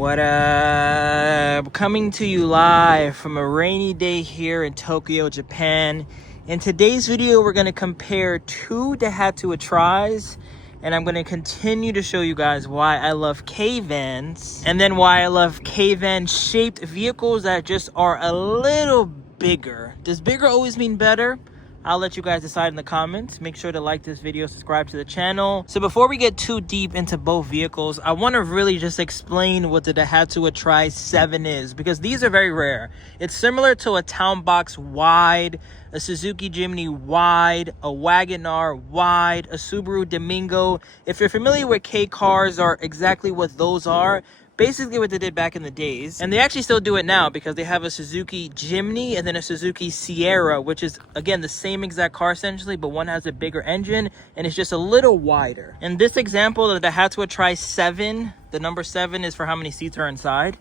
What up? Coming to you live from a rainy day here in Tokyo, Japan. In today's video, we're going to compare two Daihatsu Atrais, and I'm going to continue to show you guys why I love Kei vans, and then why I love Kei van shaped vehicles that just are a little bigger. Does bigger always mean better? I'll let you guys decide in the comments. Make sure to like this video, subscribe to the channel. So before we get too deep into both vehicles, I want to really just explain what the Daihatsu Atrai 7 is, because these are very rare. It's similar to a Town Box wide, a Suzuki Jimny wide, a Wagon-R wide, a Subaru Domingo. If you're familiar with Kei cars, are exactly what those are. Basically what they did back in the days, and they actually still do it now, because they have a Suzuki Jimny and then a Suzuki Sierra, which is again the same exact car essentially, but one has a bigger engine and it's just a little wider. In this example, the Daihatsu Atrai 7, the number 7 is for how many seats are inside.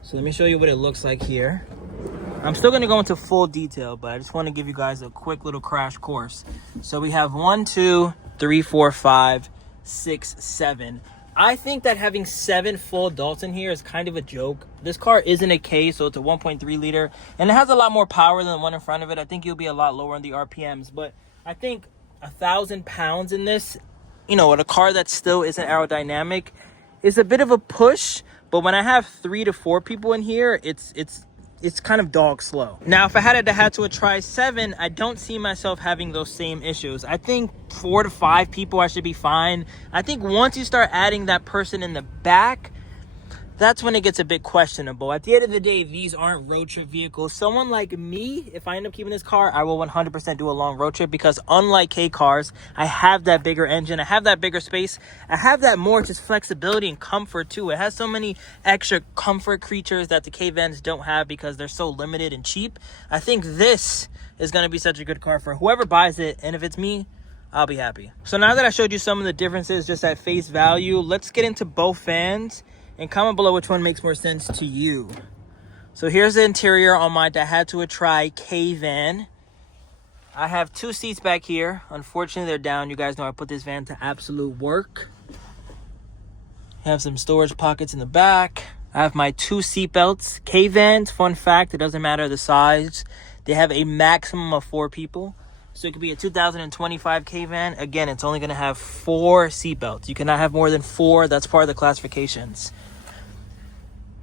So let me show you what it looks like here. I'm still going to go into full detail, but I just want to give you guys a quick little crash course. So we have 1, 2, 3, 4, 5, 6, 7. I think that having 7 full adults in here is kind of a joke. This car isn't a Kei, so it's a 1.3 liter, and it has a lot more power than the one in front of it. I think you'll be a lot lower on the RPMs, but I think 1,000 pounds in this, you know, with a car that still isn't aerodynamic, is a bit of a push. But when I have 3 to 4 people in here, it's kind of dog slow. Now, if I had a Daihatsu Atrai 7, I don't see myself having those same issues. I think 4 to 5 people, I should be fine. I think once you start adding that person in the back, that's when it gets a bit questionable. At the end of the day, these aren't road trip vehicles. Someone like me, if I end up keeping this car, I will 100% do a long road trip, because unlike Kei cars, I have that bigger engine, I have that bigger space, I have that more just flexibility and comfort too. It has so many extra comfort creatures that the Kei vans don't have because they're so limited and cheap. I think this is going to be such a good car for whoever buys it, and if it's me, I'll be happy. So now that I showed you some of the differences just at face value, let's get into both vans. And comment below which one makes more sense to you. So here's the interior on my Daihatsu Atrai Kei van. I have 2 seats back here. Unfortunately, they're down. You guys know I put this van to absolute work. Have some storage pockets in the back. I have my 2 seat belts. Kei vans, fun fact, it doesn't matter the size. They have a maximum of 4 people. So it could be a 2025 Kei van. Again, it's only going to have 4 seat belts. You cannot have more than 4. That's part of the classifications.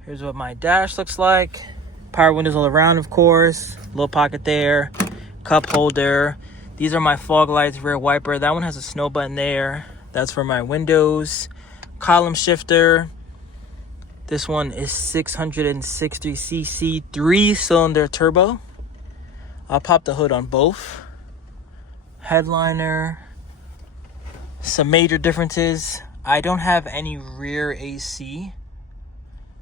Here's what my dash looks like. Power windows all around, of course. Little pocket there. Cup holder. These are my fog lights, rear wiper. That one has a snow button there. That's for my windows. Column shifter. This one is 660cc 3-cylinder turbo. I'll pop the hood on both. Headliner. Some major differences. I don't have any rear AC.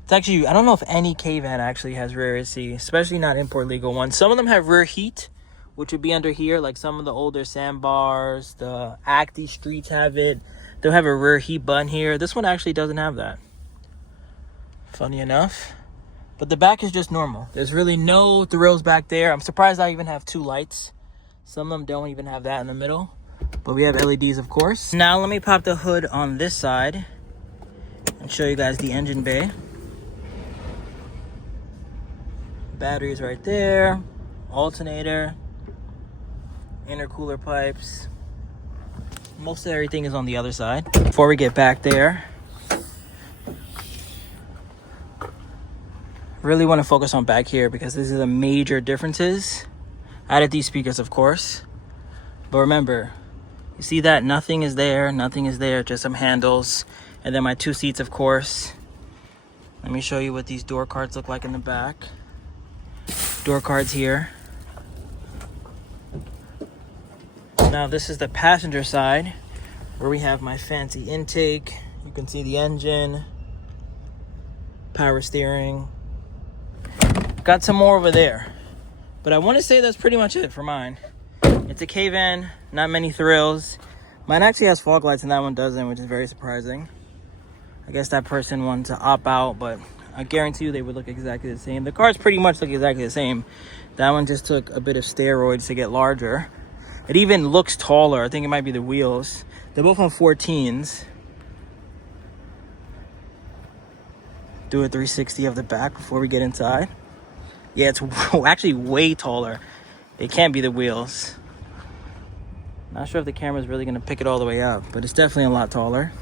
It's actually, I don't know if any Kei van actually has rear AC, especially not import legal ones. Some of them have rear heat, which would be under here, like some of the older Sandbars, the Acti Streets have it. They'll have a rear heat button here. This one actually doesn't have that, funny enough. But the back is just normal. There's really no thrills back there. I'm surprised I even have 2 lights. Some of them don't even have that in the middle, but we have LEDs, of course. Now let me pop the hood on this side and show you guys the engine bay. Batteries right there, alternator, intercooler pipes. Most of everything is on the other side. Before we get back there, really want to focus on back here, because these are the major differences. I added these speakers, of course, but remember, you see that nothing is there, just some handles, and then my 2 seats, of course. Let me show you what these door cards look like in the back. Door cards here. Now this is the passenger side, where we have my fancy intake. You can see the engine, power steering. Got some more over there, but I want to say that's pretty much it for mine. It's a Kei van, not many thrills. Mine actually has fog lights and that one doesn't, which is very surprising. I guess that person wanted to opt out, but I guarantee you they would look exactly the same. The cars pretty much look exactly the same. That one just took a bit of steroids to get larger. It even looks taller. I think it might be the wheels. They're both on 14s. Do a 360 of the back before we get inside. Yeah, it's actually way taller. It can't be the wheels. Not sure if the camera's really gonna pick it all the way up, but it's definitely a lot taller.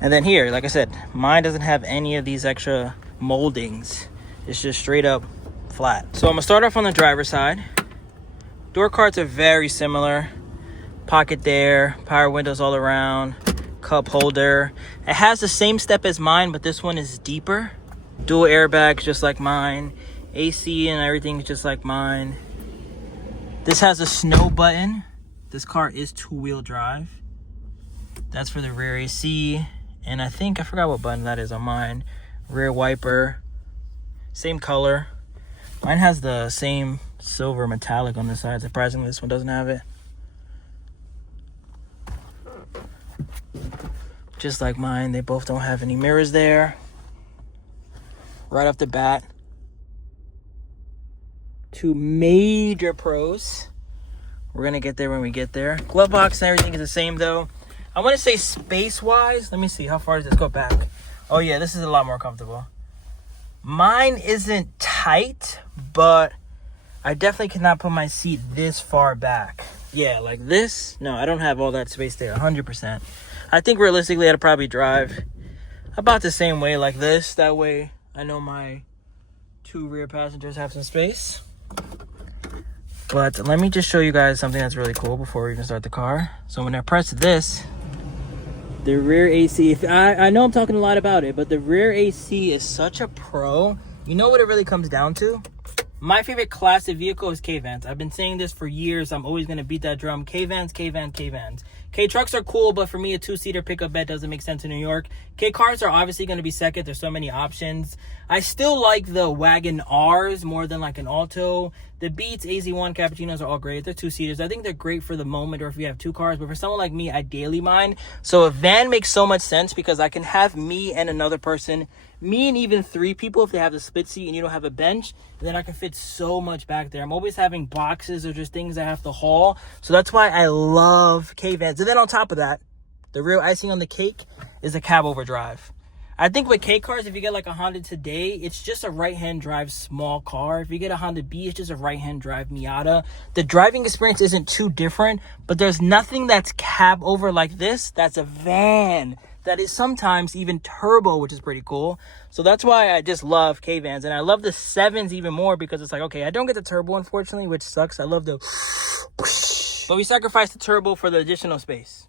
And then here, like I said, mine doesn't have any of these extra moldings. It's just straight up flat. So I'm gonna start off on the driver's side. Door cards are very similar. Pocket there, power windows all around, cup holder. It has the same step as mine, but this one is deeper. Dual airbags just like mine. AC and everything is just like mine. This has a snow button. This car is two-wheel drive. That's for the rear AC. And I forgot what button that is on mine. Rear wiper. Same color. Mine has the same silver metallic on the side. Surprisingly, this one doesn't have it. Just like mine, they both don't have any mirrors there. Right off the bat, two major pros. We're gonna get there when we get there. Glove box and everything is the same though. I want to say space-wise, let me see, how far does this go back? Oh yeah, this is a lot more comfortable. Mine isn't tight, but I definitely cannot put my seat this far back. Yeah, like this, no, I don't have all that space there, 100%. I think realistically I'd probably drive about the same way like this. That way I know my two rear passengers have some space. But let me just show you guys something that's really cool before we even start the car. So when I press this, the rear AC, I know I'm talking a lot about it, but the rear AC is such a pro. You know what it really comes down to? My favorite class of vehicle is K-Vans. I've been saying this for years. I'm always going to beat that drum. K-Vans, K-Vans, K-Vans. K-Trucks are cool, but for me, a two-seater pickup bed doesn't make sense in New York. K-Cars are obviously going to be second. There's so many options. I still like the Wagon Rs more than like an Alto. The Beats, AZ1, Cappuccinos are all great. They're two-seaters. I think they're great for the moment or if you have two cars. But for someone like me, I daily mine. So a van makes so much sense because I can have me and another person, me and even three people if they have the split seat and you don't have a bench, then I can fit so much back there. I'm always having boxes or just things I have to haul. So that's why I love K-Vans. And then on top of that, the real icing on the cake is the cab overdrive. I think with K-Cars, if you get like a Honda Today, it's just a right-hand drive small car. If you get a Honda B, it's just a right-hand drive Miata. The driving experience isn't too different, but there's nothing that's cab over like this. That's a van. That is sometimes even turbo, which is pretty cool. So that's why I just love K-Vans. And I love the 7s even more because it's like, okay, I don't get the turbo, unfortunately, which sucks. I love the... But we sacrificed the turbo for the additional space.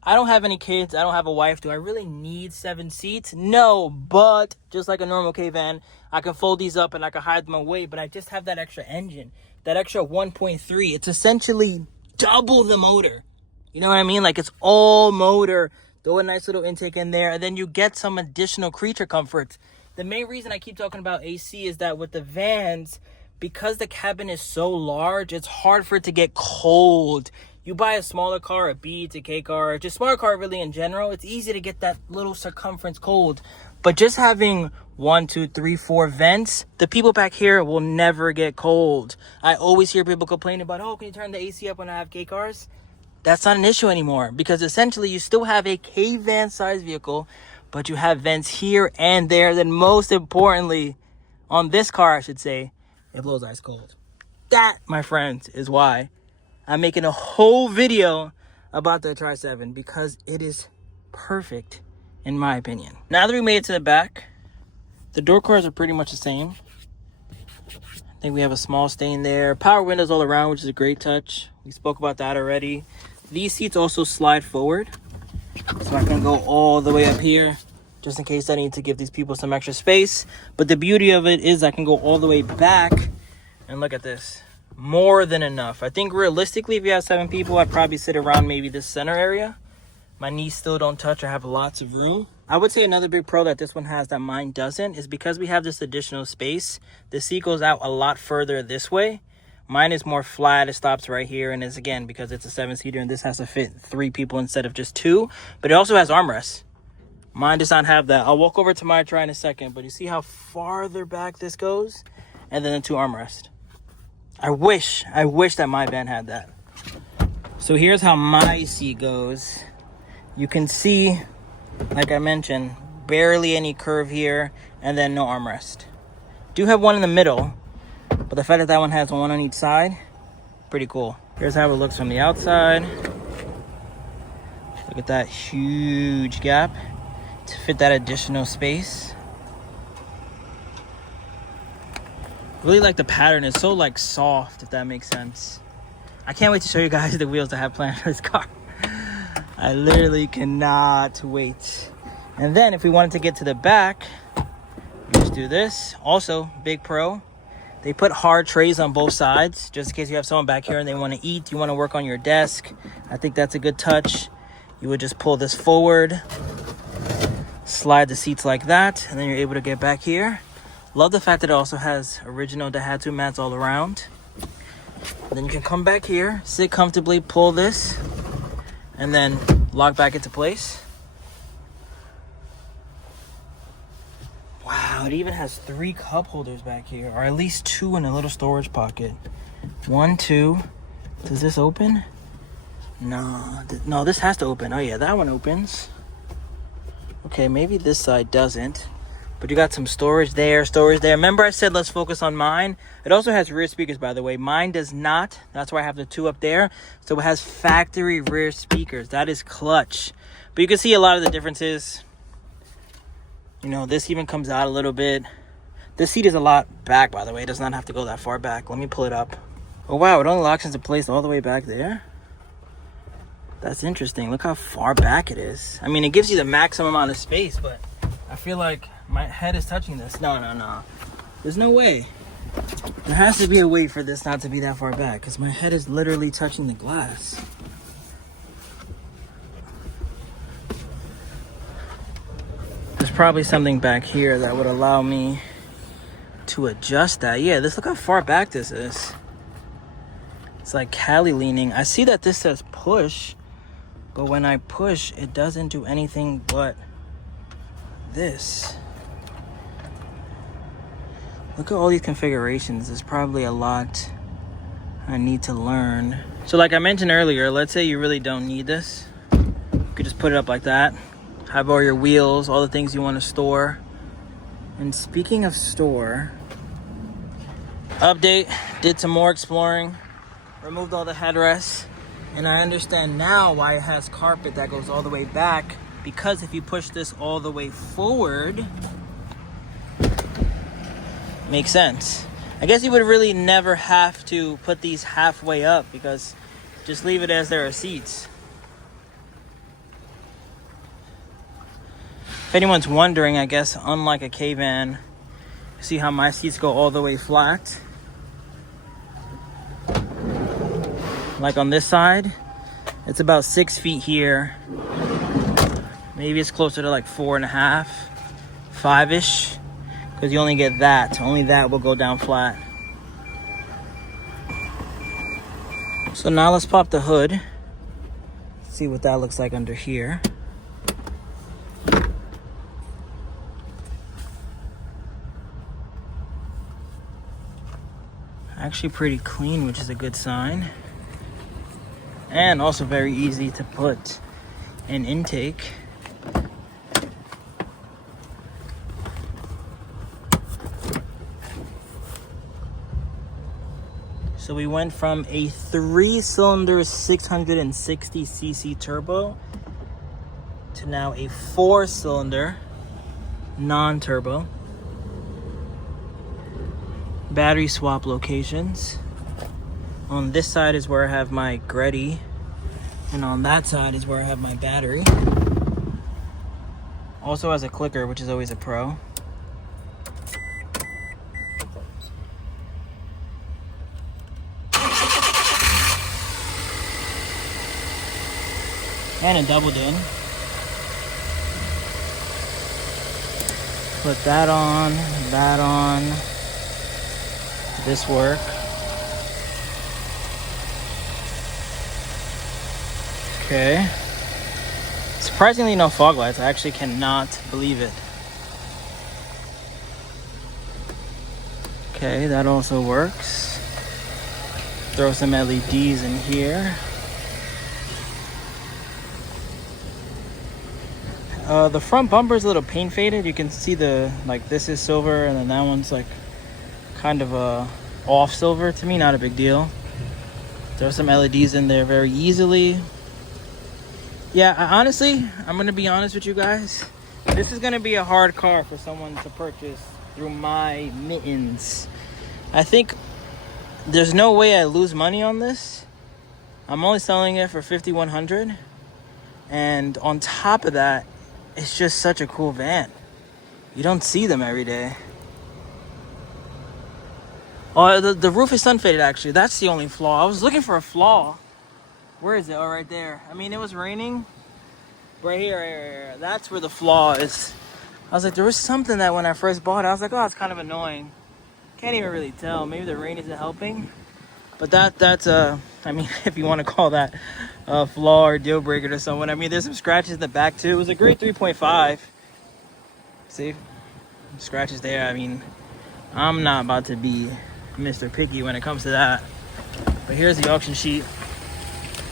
I don't have any kids. I don't have a wife. Do I really need 7 seats? No, but just like a normal K-Van, I can fold these up and I can hide them away. But I just have that extra engine, that extra 1.3. It's essentially double the motor. You know what I mean? Like it's all motor. Throw a nice little intake in there, and then you get some additional creature comforts. The main reason I keep talking about AC is that with the vans, because the cabin is so large, it's hard for it to get cold. You buy a smaller car, a B, it's a K car, just smaller car really in general, it's easy to get that little circumference cold. But just having 1, 2, 3, 4 vents, the people back here will never get cold. I always hear people complaining about, oh, can you turn the AC up when I have K cars? That's not an issue anymore because essentially you still have a K-Van size vehicle, but you have vents here and there. Then most importantly, on this car, I should say, it blows ice cold. That, my friends, is why I'm making a whole video about the Atrai 7 because it is perfect in my opinion. Now that we made it to the back, the door cards are pretty much the same. I think we have a small stain there. Power windows all around, which is a great touch. We spoke about that already. These seats also slide forward. So I can go all the way up here, just in case I need to give these people some extra space. But the beauty of it is I can go all the way back. And look at this. More than enough. I think realistically, if you have 7 people, I'd probably sit around maybe this center area. My knees still don't touch. I have lots of room. I would say another big pro that this one has that mine doesn't is because we have this additional space, the seat goes out a lot further this way. Mine is more flat. It stops right here. And it's, again, because it's a 7-seater and this has to fit 3 people instead of just 2. But it also has armrests. Mine does not have that. I'll walk over to my Atrai in a second. But you see how farther back this goes? And then the 2 armrests. I wish that my van had that. So here's how my seat goes. You can see, like I mentioned, barely any curve here, and then no armrest. Do have one in the middle, but the fact that that one has one on each side, pretty cool. Here's how it looks from the outside. Look at that huge gap to fit that additional space. Really like the pattern. It's so like soft, if that makes sense. I can't wait to show you guys the wheels I have planned for this car. I literally cannot wait. And then if we wanted to get to the back, you just do this. Also, big pro, they put hard trays on both sides, just in case you have someone back here and they want to eat, you want to work on your desk. I think that's a good touch. You would just pull this forward, slide the seats like that, and then you're able to get back here. Love the fact that it also has original Daihatsu mats all around. And then you can come back here, sit comfortably, pull this, and then lock back into place. Wow, it even has 3 cup holders back here, or at least 2 in a little storage pocket. 1, 2. Does this open? No, no, this has to open. Oh yeah, that one opens. Okay, maybe this side doesn't. But you got some storage there, storage there. Remember I said let's focus on mine? It also has rear speakers, by the way. Mine does not. That's why I have the 2 up there. So it has factory rear speakers. That is clutch. But you can see a lot of the differences. You know, this even comes out a little bit. This seat is a lot back, by the way. It does not have to go that far back. Let me pull it up. Oh, wow. It only locks into place all the way back there. That's interesting. Look how far back it is. I mean, it gives you the maximum amount of space, but I feel like my head is touching this. No. There's no way. There has to be a way for this not to be that far back, because my head is literally touching the glass. There's probably something back here that would allow me to adjust that. Yeah, look how far back this is. It's like Cali leaning. I see that this says push, but when I push, it doesn't do anything but this. Look at all these configurations. There's probably a lot I need to learn. So like I mentioned earlier, let's say you really don't need this. You could just put it up like that. Have all your wheels, all the things you want to store. And speaking of store, update, did some more exploring, removed all the headrests, and I understand now why it has carpet that goes all the way back, because if you push this all the way forward, makes sense. I guess you would really never have to put these halfway up, because just leave it as there are seats. If anyone's wondering, I guess unlike a Kei van, see how my seats go all the way flat? Like on this side, it's about 6 feet here. Maybe it's closer to like 4.5, 5-ish. Because you only get that. Only that will go down flat. So now let's pop the hood. See what that looks like under here. Actually pretty clean, which is a good sign. And also very easy to put an intake. So we went from a 3-cylinder 660cc turbo to now a 4-cylinder non-turbo. Battery swap locations. On this side is where I have my Greddy, and on that side is where I have my battery. Also has a clicker, which is always a pro. And a double din. Put that on, this work. Okay. Surprisingly no fog lights. I actually cannot believe it. Okay, that also works. Throw some LEDs in here. The front bumper is a little paint faded. You can see like this is silver, and then that one's like kind of off silver. To me, not a big deal. There are some LEDs in there very easily. Yeah, honestly, I'm gonna be honest with you guys. This is gonna be a hard car for someone to purchase through my mittens. I think there's no way I lose money on this. I'm only selling it for $5,100, and on top of that, it's just such a cool van. You don't see them every day. Oh, the roof is sun faded, actually. That's the only flaw. I was looking for a flaw. Where is it? Oh, right there. I mean, it was raining. Right here, right here. That's where the flaw is. I was like, there was something that when I first bought it, I was like, oh, it's kind of annoying. Can't even really tell. Maybe the rain isn't helping. But that's I mean, if you want to call that a flaw or deal breaker to someone. I mean, there's some scratches in the back too. It was a great 3.5. See? Scratches there. I mean, I'm not about to be Mr. Picky when it comes to that. But here's the auction sheet.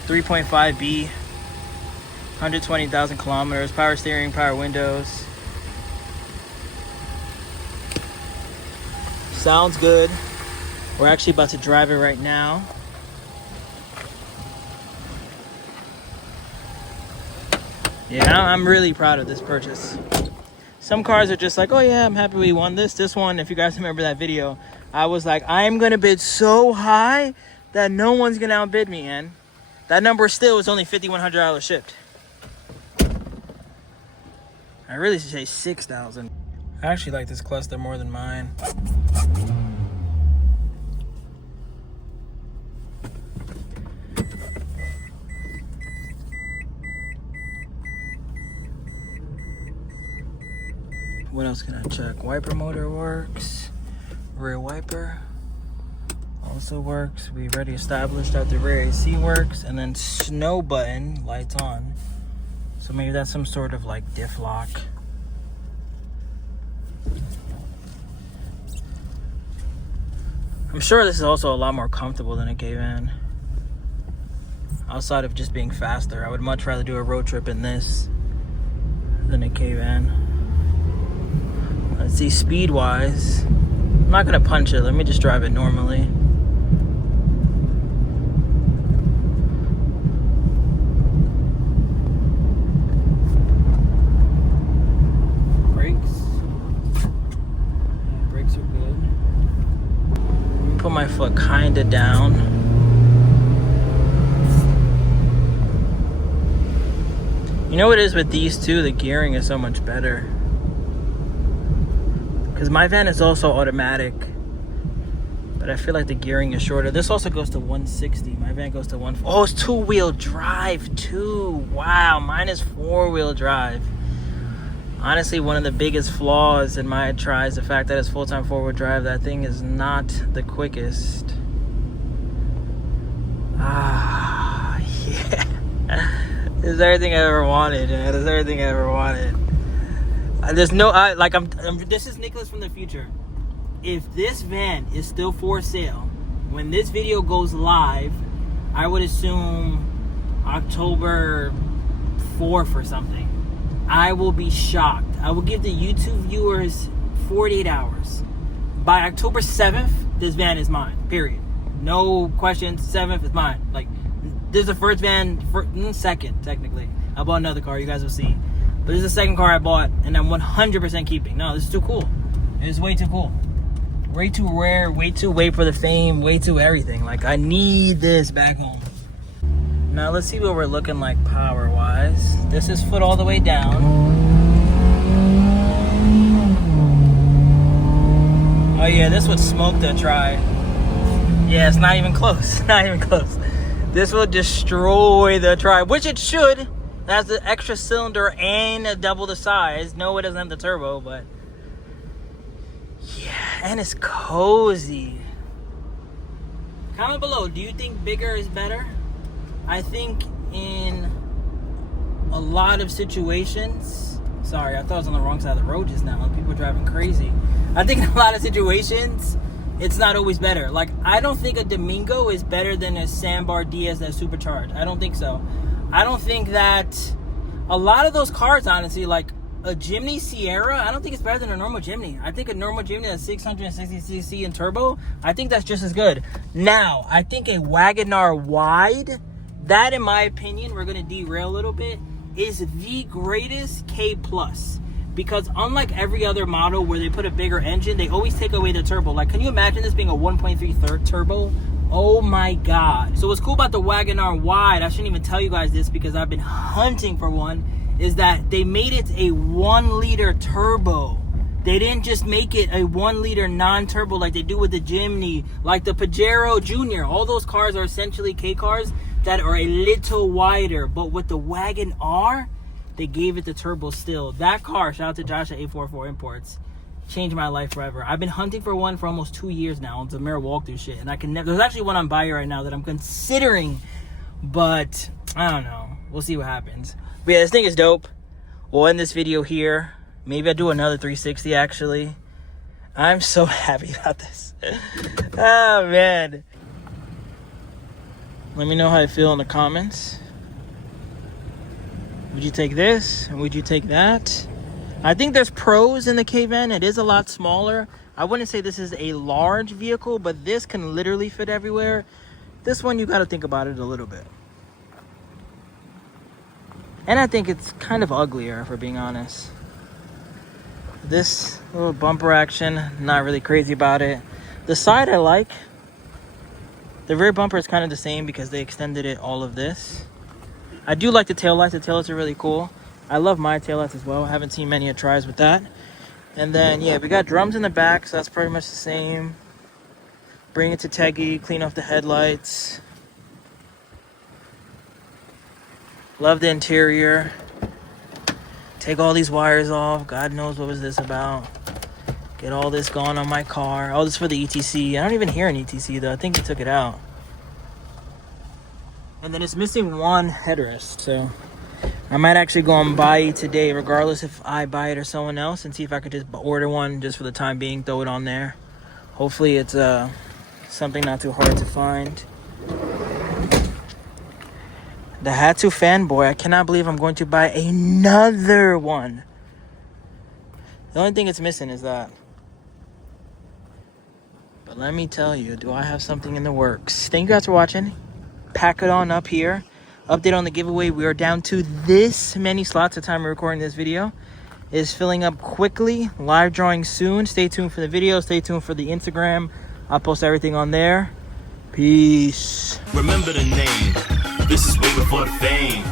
3.5B, 120,000 kilometers, power steering, power windows. Sounds good. We're actually about to drive it right now. Yeah, I'm really proud of this purchase. Some cars are just like, oh yeah, I'm happy we won this. This one, if you guys remember that video, I was like, I'm gonna bid so high that no one's gonna outbid me, and that number still was only $5,100 shipped. I really should say 6,000. I actually like this cluster more than mine. What else can I check? Wiper motor works. Rear wiper also works. We already established that the rear AC works. And then snow button, lights on. So maybe that's some sort of like diff lock. I'm sure this is also a lot more comfortable than a Kei van. Outside of just being faster, I would much rather do a road trip in this than a Kei van. Let's see, speed wise, I'm not gonna punch it. Let me just drive it normally. Brakes are good. Let me put my foot kinda down. You know what it is with these two? The gearing is so much better. Because my van is also automatic, but I feel like the gearing is shorter. This also goes to 160. My van goes to 140. Oh, it's two-wheel drive too. Wow, mine is four-wheel drive. Honestly, one of the biggest flaws in my Atrai is the fact that it's full-time four-wheel drive. That thing is not the quickest. Ah, yeah. This is everything I ever wanted, man. This is everything I ever wanted. There's no, this is Nicholas from the future. If this van is still for sale, when this video goes live, I would assume October 4th or something. I will be shocked. I will give the YouTube viewers 48 hours. By October 7th, this van is mine, period. No questions, 7th is mine. Like, this is the first van, second, technically. I bought another car, you guys will see. But this is the second car I bought, and I'm 100% keeping. No, this is too cool. It is way too cool. Way too rare, way too wait for the fame, way too everything. Like, I need this back home. Now, let's see what we're looking like power-wise. This is foot all the way down. Oh, yeah, this would smoke the Atrai. Yeah, it's not even close. Not even close. This will destroy the Atrai, which it should. It has the extra cylinder and double the size. No, it doesn't have the turbo, but yeah, and it's cozy. Comment below, do you think bigger is better? I think in a lot of situations, sorry, I thought I was on the wrong side of the road just now. People are driving crazy. I think in a lot of situations, it's not always better. Like, I don't think a Domingo is better than a Sandbar DS that's supercharged. I don't think so. I don't think that A lot of those cars, honestly, like a Jimny Sierra, I don't think it's better than a normal Jimny. I think a normal Jimny that's 660cc and turbo, I think that's just as good. Now, I think a Wagoneer wide, that in my opinion, we're going to derail a little bit, is the greatest K+. Because unlike every other model where they put a bigger engine, they always take away the turbo. Like, can you imagine this being a 1.3 turbo? Oh my God. So what's cool about the Wagoneer wide, I shouldn't even tell you guys this because I've been hunting for one, is that they made it a 1 liter turbo. They didn't just make it a 1 liter non-turbo like they do with the Jimny, like the Pajero Jr. All those cars are essentially K cars that are a little wider. But with the Wagoneer, they gave it the turbo still. That car, shout out to Josh at 844 Imports, changed my life forever. I've been hunting for one for almost 2 years now. It's a mirror walkthrough shit. And I can never, there's actually one on buy right now that I'm considering, but I don't know. We'll see what happens. But yeah, this thing is dope. We'll end this video here. Maybe I'll do another 360 actually. I'm so happy about this. Oh man. Let me know how you feel in the comments. Would you take this? And would you take that? I think there's pros in the K-Van. It is a lot smaller. I wouldn't say this is a large vehicle, but this can literally fit everywhere. This one, you got to think about it a little bit. And I think it's kind of uglier, if we're being honest. This little bumper action, not really crazy about it. The side I like. The rear bumper is kind of the same because they extended it all of this. I do like the taillights. The taillights are really cool. I love my taillights as well. I haven't seen many tries with that. And then, yeah, we got drums in the back, so that's pretty much the same. Bring it to Teggy, clean off the headlights. Love the interior. Take all these wires off. God knows what was this about. Get all this gone on my car. Oh, this is for the ETC. I don't even hear an ETC though. I think he took it out. And then it's missing one headrest. So I might actually go and buy it today, regardless if I buy it or someone else, and see if I could just order one just for the time being. Throw it on there. Hopefully it's something not too hard to find. Daihatsu fanboy. I cannot believe I'm going to buy another one. The only thing it's missing is that. But let me tell you, do I have something in the works? Thank you guys for watching. Pack it on up here. Update on the giveaway. We are down to this many slots at the time of recording this video. It is filling up quickly. Live drawing soon. Stay tuned for the video. Stay tuned for the Instagram. I'll post everything on there. Peace. Remember the name. This is way before the fame.